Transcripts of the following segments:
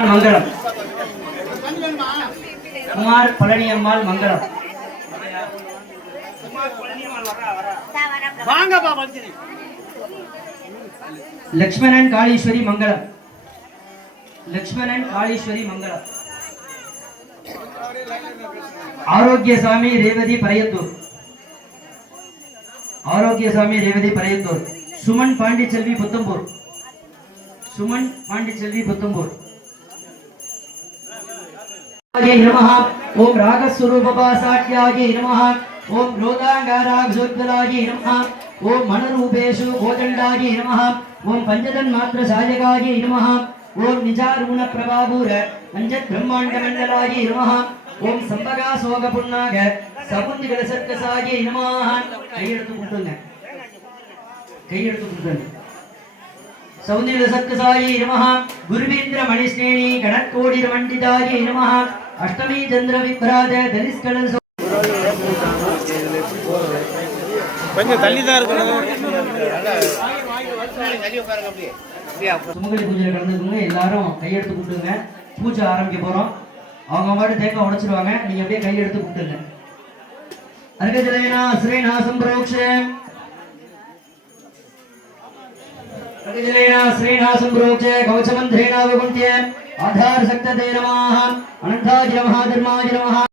மங்களம். குமார் பழனியம்மாள் மங்களம். லக்ஷ்மணன் காளீஸ்வரி மங்களம். லக்ஷ்மணன் காளீஸ்வரி மங்களம். ஆரோக்கியசாமி ரேவதி பரையத்தூர். ஆரோக்கியசாமி ரேவதி பரையத்தூர். சுமன் பாண்டிச்செல்வி புத்தம்பூர். சுமன் பாண்டிச்செல்வி புத்தம்பூர். नमः ओम रागस्वरूपपासाट्यायै नमः ओम रोदांगाराक्षोद्गलायै नमः ओम मनरूपेषु भोजण्डायै नमः ओम पंचतन्मात्रसायकायै नमः ओम निजारुण प्रभापूर पंचत ब्रह्माण्डमण्डलायै नमः ओम संभगासोगपुन्नाग समुद्रगलसर्कसायै नमः கையெடுத்து கொடுங்க सौंदर्यसत्कसायै नमः गुरुवेन्द्र मणिस्नेणी गणकोटिरमण्डितायै नमः अष्टमी चंद्र विभ्राज दलिस्कलन கொஞ்சம் தள்ளி தான் இருக்கணும். சுமங்கலி பூஜையில் கலந்துக்கோங்க. எல்லாரும் கையெடுத்து கூப்பிடுங்க. பூஜை ஆரம்பிக்க போறோம். அவங்க பாட்டு தேங்காய் உடைச்சிருவாங்க. நீங்க அப்படியே கையெடுத்து கூப்பிடுங்க. அர்கஜலேனா ஸ்ரீனா சம்பிரோக்ஷம் अर्गजलेना श्रेणा संप्रोक्ष्य कवचमन्त्रेणा विकुण्ठ्य आधार शक्तते नमः अनन्ताय नमः धर्माय नमः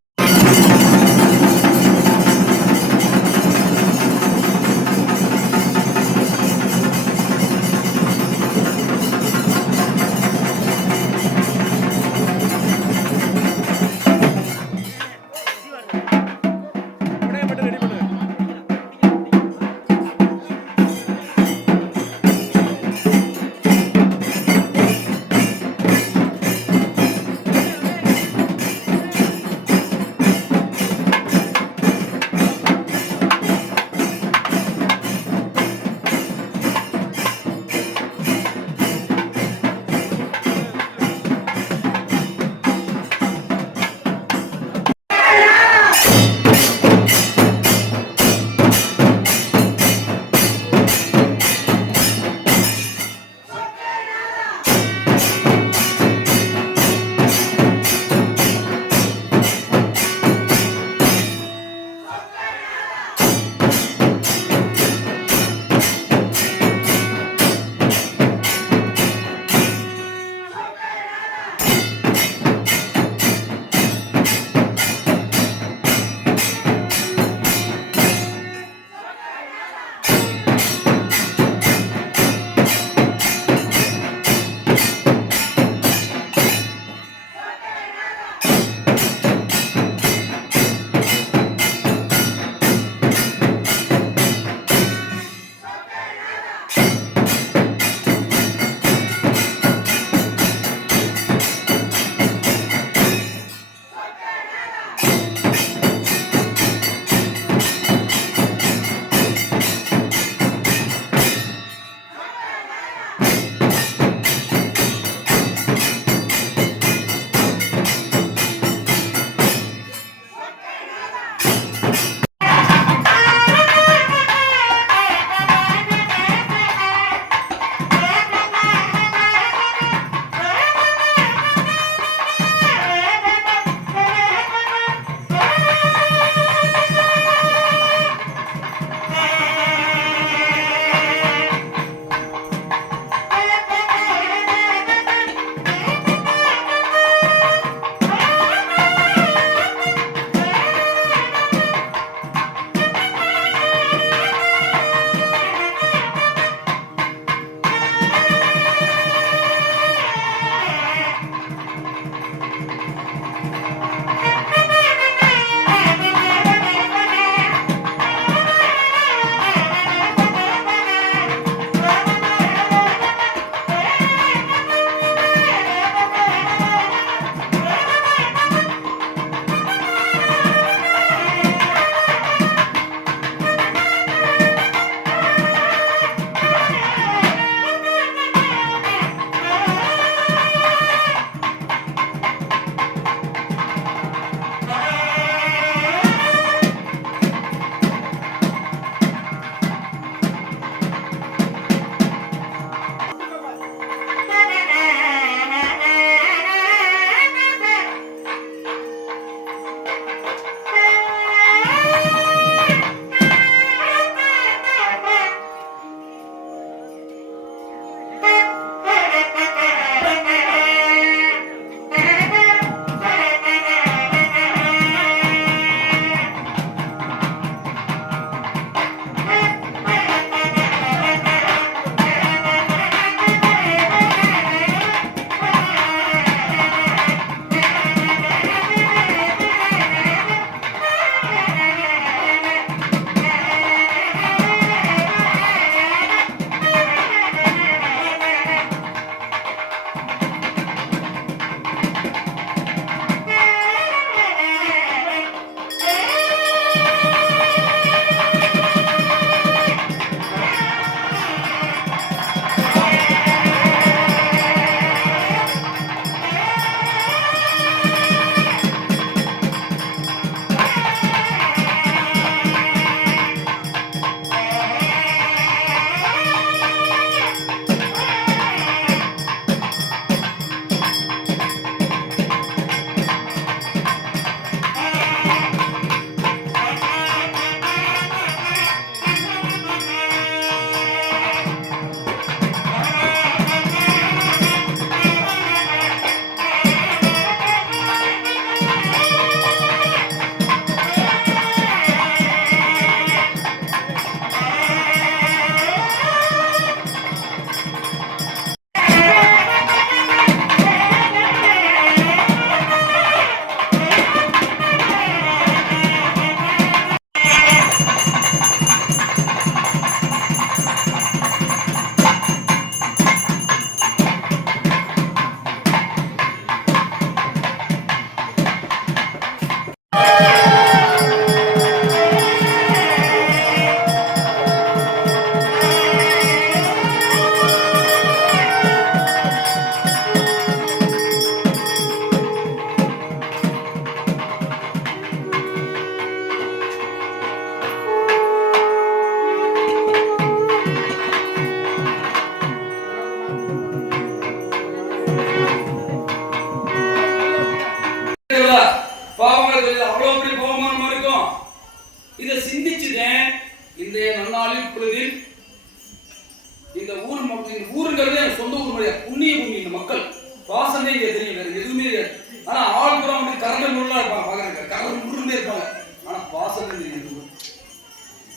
வேற எதுவுமே இல்லை. ஆனா ஆள் பூரா வந்து கரண்ட முள்ளா இருப்பாங்க, பாக்குறாங்க கரண்ட் முருந்தே இருப்பாங்க. ஆனா பாசம்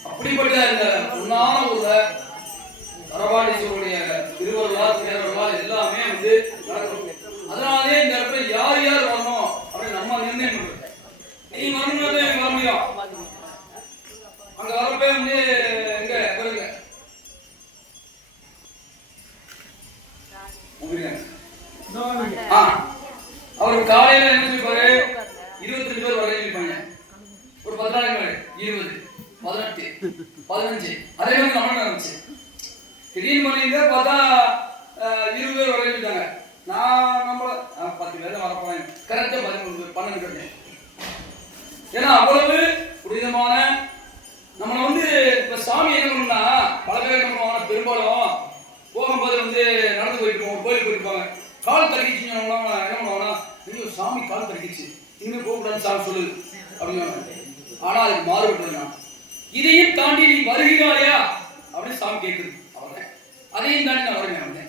அப்படிப்பட்ட இந்த பொன்னான ஊர்ல தரவாடீஸ்வருடைய திருவருளால் பேரருளால் எல்லாமே வந்து நடக்கும். அதனாலே இந்த இடத்துல யார் யார் வரணும் அப்படின்னு நம்ம நிர்ணயம் பண்றது. நீ வரணும்னு வர முடியும். அங்க வரப்பே வந்து எங்க வருங்க அவர் காலையில என்ன சொல்லிப்பாரு, 22 பேர் வர சொல்லிப்பாங்க. ஒரு 14 பேர் 20 18 15 அதே மாதிரி நம்ம நடந்துச்சு. திடீர்னு பண்ணிட்டு பார்த்தா 20 பேர் வர சொல்லிட்டாங்க. நான் நம்ம 10 பேர் வரப்போறேன், கரெக்டா 12 பேர். ஏன்னா அவ்வளவு புனிதமான நம்மளை வந்து இப்ப சாமி என்ன பண்ணா பல பேர் என்ன பண்ணுவாங்க, பெரும்பாலும் போகும்போது வந்து நடந்து போயிருப்போம், கோயிலுக்கு போயிருப்பாங்க. கால் தடுக்கிச்சு என்ன பண்ணுவாங்கன்னா, ஐயோ சாமி கால் தடுக்கிச்சு, இனிமே போகக்கூடாது சாமி சொல்லுது அப்படின்னு. ஆனா அதுக்கு மாறுபட்டு இதையும் தாண்டி நீ வருகிறாயா அப்படின்னு சாமி கேட்குது. அவன் அதையும் தாண்டி நான் வருவேன். அவன்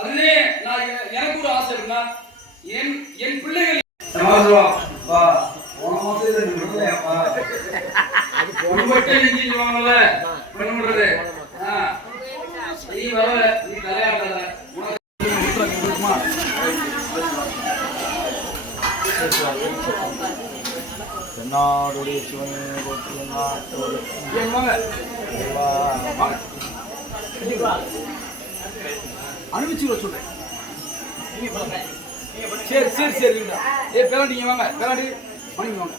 அதுலயே நான் எனக்கு ஒரு ஆசை இருந்தா என் பிள்ளைகள் நீ வரல, நீ தலையாடல, தென்னாடுடைய சிவனே போற்றி நாட்டோடு அனுப்பிச்சு சொல்றேன். சரி சரி சரி பேராண்டி நீங்க வாங்க, பேராண்டி மணி வாங்க.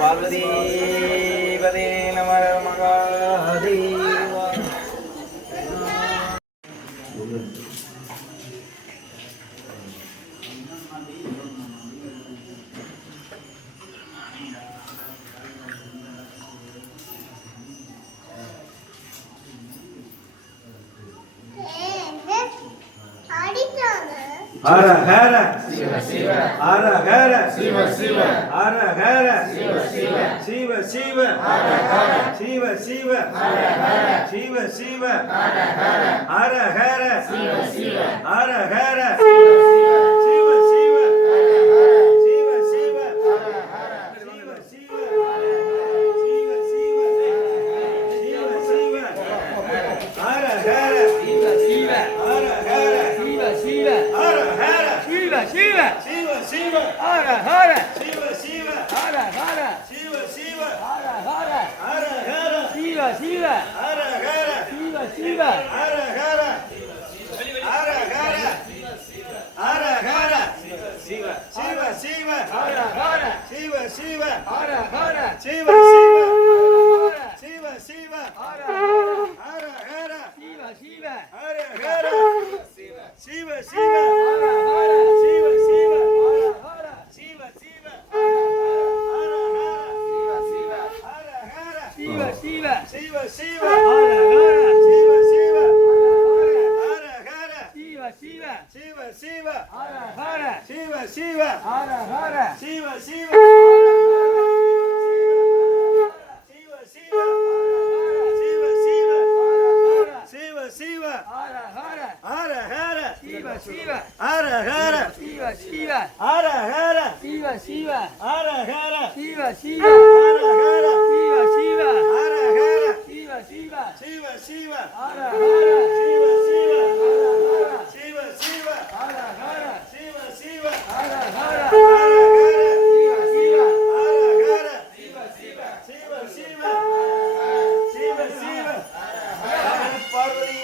பார்வதி பதே நம மகாதேவா. ஹர ஹர சிவ சிவ ஹர ஹர சிவ சிவ ஹர ஹர சிவ சிவ சிவ சிவ ஹர ஹர சிவ சிவ ஹர ஹர சிவ சிவ ஹர ஹர ஹர ஹர சிவ சிவ ஹர ஹர சிவ சிவ சிவ ஹர ஹர சிவ சிவ ஹர ஹர சிவ சிவ ஹர ஹர சிவ சிவ சிவ சிவ ஹர ஹர சிவ சிவ ஹர ஹர சிவ சிவ ஹர ஹர சிவ சிவ சிவ சிவ ஹர ஹர சிவ சிவ ஹர ஹர சிவ சிவ ஹர ஹர ஹர ஹர சிவ சிவ ஹர ஹர சிவ சிவ ஹர ஹர ஹர ஹர ஹர ஹர சிவ சிவ சிவ ஹர ஹர சிவ சிவ ஹர ஹர சிவ சிவ சிவ சிவ ஹர ஹர ஹர சிவ சிவ ஹர ஹர சிவ சிவ ஹர ஹர சிவ சிவ ஹர ஹர சிவ சிவ ஹர ஹர சிவ சிவ ஹர ஹர சிவ சிவ சிவ சிவ ஹர ஹர சிவ சிவ ஹர ஹர சிவ சிவ சிவ சிவ ஹர ஹர சிவ சிவ ஹர ஹர சிவ சிவ சிவ ஹர ஹர ஹர ஹர சிவ சிவ ஹர ஹர சிவ சிவ ஹர ஹர சிவ சிவ ஹர ஹர சிவ சிவ ஹர ஹர சிவ சிவ ஹர ஹர சிவ சிவ சிவ சிவ ஹர ஹர சிவ சிவ ஹர ஹர சிவ சிவ ஹர ஹர சிவ சிவ ஹர ஹர ஹர ஹர சிவ சிவ ஹர ஹர சிவ சிவ சிவ சிவ சிவ சிவ பார்வதி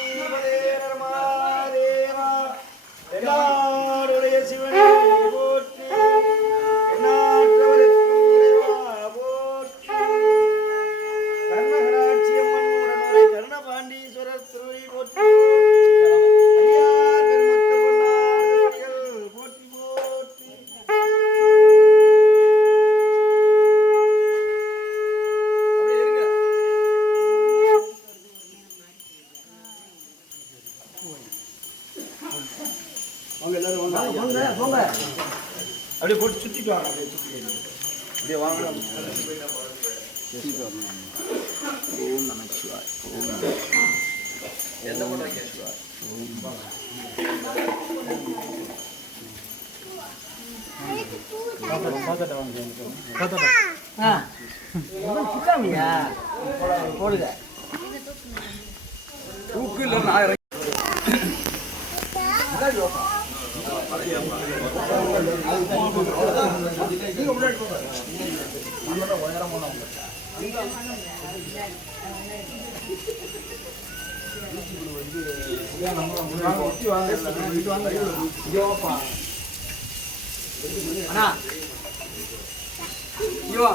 எல்லாருடைய சிவனை போற்றி, எண்ணாற்றவருக்கும் இறைவா போற்றி. கர்ணகராட்சி அம்மன் உடனுரை கர்ணபாண்டீஸ்வரர் திருவை போற்றி. அடியார் பெருமக்கள் பொன்னார்கள் போற்றி போற்றி. அவங்க எல்லாரும் வாங்க போங்க அப்படியே போட்டு சுத்திட்டு வாங்க அப்படியே வாங்க ஓம் நம சிவாய். ஓம் நம எந்த போட்டோ வைக்க போடுங்க. தூக்கு இல்லை நான் இறங்கி அண்ணா இங்க வா.